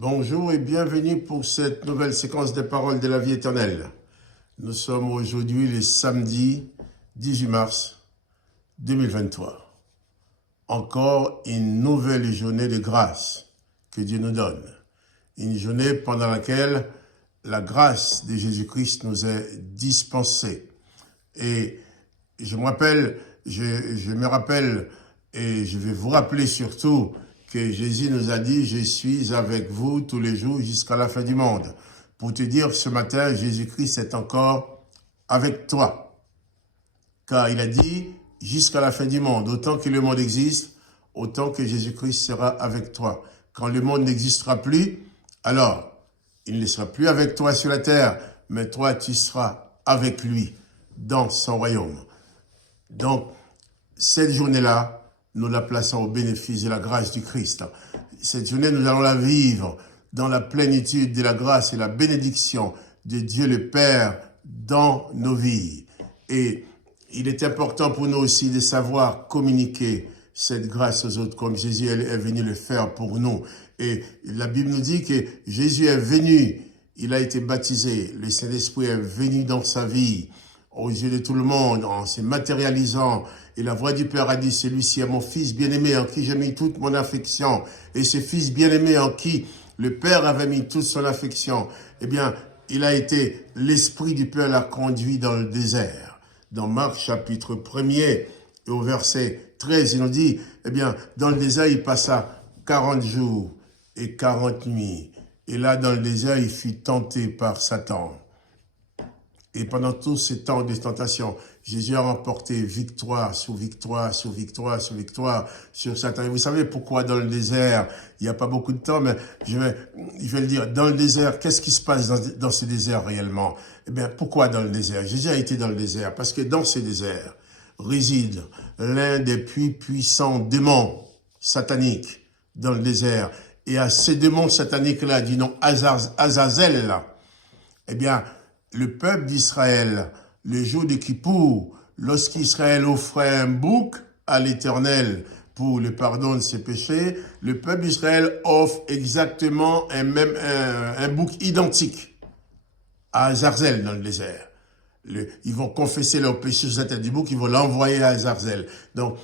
Bonjour et bienvenue pour cette nouvelle séquence des paroles de la vie éternelle. Nous sommes aujourd'hui le samedi 18 mars 2023. Encore une nouvelle journée de grâce que Dieu nous donne. Une journée pendant laquelle la grâce de Jésus-Christ nous est dispensée. Et je me rappelle et je vais vous rappeler surtout que Jésus nous a dit « Je suis avec vous tous les jours jusqu'à la fin du monde ». Pour te dire, ce matin, Jésus-Christ est encore avec toi. Car il a dit « Jusqu'à la fin du monde ». Autant que le monde existe, autant que Jésus-Christ sera avec toi. Quand le monde n'existera plus, alors il ne sera plus avec toi sur la terre, mais toi, tu seras avec lui dans son royaume. Donc, cette journée-là, nous la plaçons au bénéfice de la grâce du Christ. Cette journée, nous allons la vivre dans la plénitude de la grâce et la bénédiction de Dieu le Père dans nos vies. Et il est important pour nous aussi de savoir communiquer cette grâce aux autres comme Jésus est venu le faire pour nous. Et la Bible nous dit que Jésus est venu, il a été baptisé, le Saint-Esprit est venu dans sa vie, aux yeux de tout le monde, en se matérialisant. Et la voix du Père a dit, celui-ci est mon Fils bien-aimé, en qui j'ai mis toute mon affection. Et ce Fils bien-aimé en qui le Père avait mis toute son affection, eh bien, il a été, l'Esprit du Père l'a conduit dans le désert. Dans Marc chapitre 1er, et au verset 13, il nous dit, eh bien, dans le désert, il passa 40 jours et 40 nuits. Et là, dans le désert, il fut tenté par Satan. Et pendant tout ce temps de tentation, Jésus a remporté victoire sur victoire, sur victoire, sur victoire, sur Satan. Et vous savez pourquoi dans le désert, il n'y a pas beaucoup de temps, mais je vais le dire, dans le désert, qu'est-ce qui se passe dans ce désert réellement? Eh bien, pourquoi dans le désert? Jésus a été dans le désert, parce que dans ce désert réside l'un des plus puissants démons sataniques dans le désert. Et à ces démons sataniques-là, du nom Azazel, là, eh bien, le peuple d'Israël, le jour de Kippour, lorsqu'Israël offrait un bouc à l'Éternel pour le pardon de ses péchés, le peuple d'Israël offre exactement un bouc identique à Azazel dans le désert. Ils vont confesser leurs péchés sur la tête du bouc, ils vont l'envoyer à Azazel. Donc,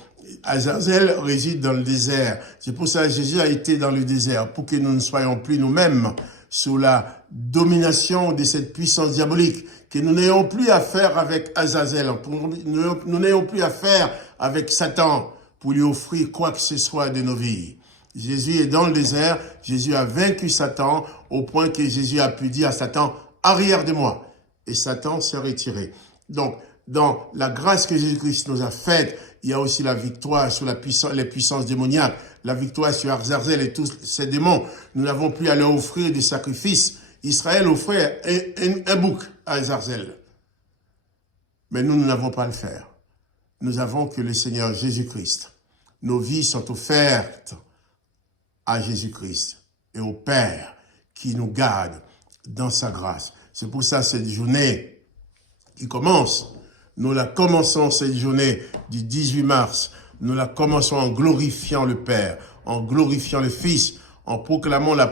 Azazel réside dans le désert. C'est pour ça que Jésus a été dans le désert, pour que nous ne soyons plus nous-mêmes sous la domination de cette puissance diabolique, que nous n'ayons plus affaire avec Azazel, nous n'ayons plus affaire avec Satan pour lui offrir quoi que ce soit de nos vies. Jésus est dans le désert, Jésus a vaincu Satan au point que Jésus a pu dire à Satan, arrière de moi. Et Satan s'est retiré. Donc, dans la grâce que Jésus-Christ nous a faite, il y a aussi la victoire sur les puissances démoniaques, la victoire sur Azazel et tous ces démons. Nous n'avons plus à leur offrir des sacrifices. Israël offrait un bouc à Azazel. Mais nous n'avons pas à le faire. Nous avons que le Seigneur Jésus-Christ. Nos vies sont offertes à Jésus-Christ et au Père qui nous garde dans sa grâce. C'est pour ça cette journée qui commence, nous la commençons cette journée du 18 mars, nous la commençons en glorifiant le Père, en glorifiant le Fils, en proclamant la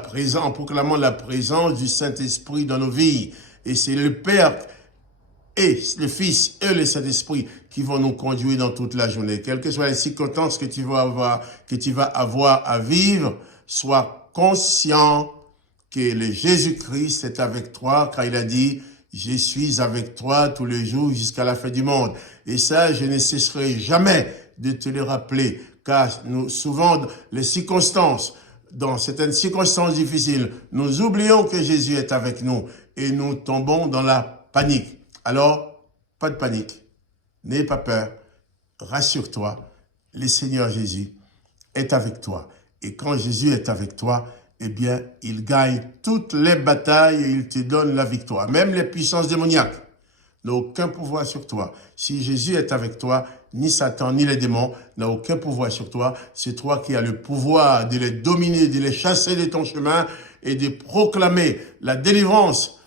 présence du Saint-Esprit dans nos vies. Et c'est le Père et le Fils et le Saint-Esprit qui vont nous conduire dans toute la journée. Quelles que soient les circonstances que tu vas avoir à vivre, sois conscient que le Jésus-Christ est avec toi, car il a dit « Je suis avec toi tous les jours jusqu'à la fin du monde ». Et ça, je ne cesserai jamais de te le rappeler, car souvent, les circonstances, dans certaines circonstances difficiles, nous oublions que Jésus est avec nous et nous tombons dans la panique. Alors, pas de panique, n'aie pas peur, rassure-toi, le Seigneur Jésus est avec toi. Et quand Jésus est avec toi, eh bien, il gagne toutes les batailles et il te donne la victoire. Même les puissances démoniaques n'ont aucun pouvoir sur toi. Si Jésus est avec toi, ni Satan, ni les démons n'ont aucun pouvoir sur toi. C'est toi qui as le pouvoir de les dominer, de les chasser de ton chemin et de proclamer la délivrance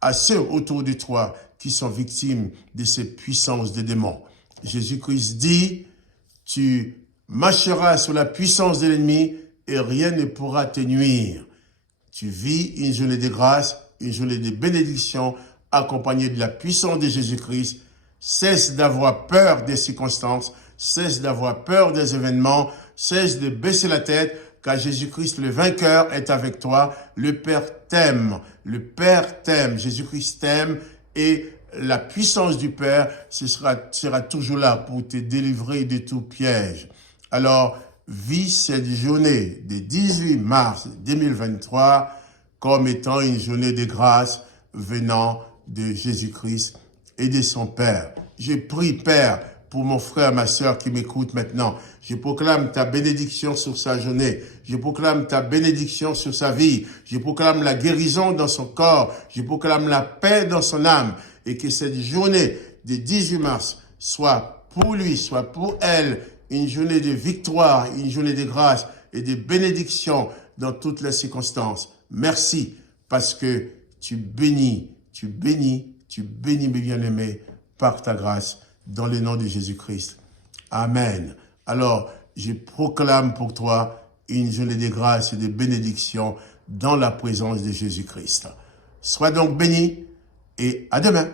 à ceux autour de toi qui sont victimes de ces puissances des démons. Jésus-Christ dit, tu marcheras sous la puissance de l'ennemi et rien ne pourra te nuire. tu vis une journée de grâce, une journée de bénédiction, accompagnée de la puissance de Jésus-Christ. Cesse d'avoir peur des circonstances, cesse d'avoir peur des événements, cesse de baisser la tête, car Jésus-Christ, le vainqueur, est avec toi. Le Père t'aime, Jésus-Christ t'aime, et la puissance du Père sera toujours là pour te délivrer de tout piège. Alors, vis cette journée du 18 mars 2023 comme étant une journée de grâce venant de Jésus-Christ et de son Père. Je prie, Père, pour mon frère, ma sœur qui m'écoute maintenant. Je proclame ta bénédiction sur sa journée. Je proclame ta bénédiction sur sa vie. Je proclame la guérison dans son corps. Je proclame la paix dans son âme. Et que cette journée du 18 mars soit pour lui, soit pour elle, une journée de victoire, une journée de grâce et de bénédiction dans toutes les circonstances. Merci parce que tu bénis, mes bien-aimés, par ta grâce, dans le nom de Jésus-Christ. Amen. Alors, je proclame pour toi une journée de grâce et de bénédiction dans la présence de Jésus-Christ. Sois donc béni et à demain.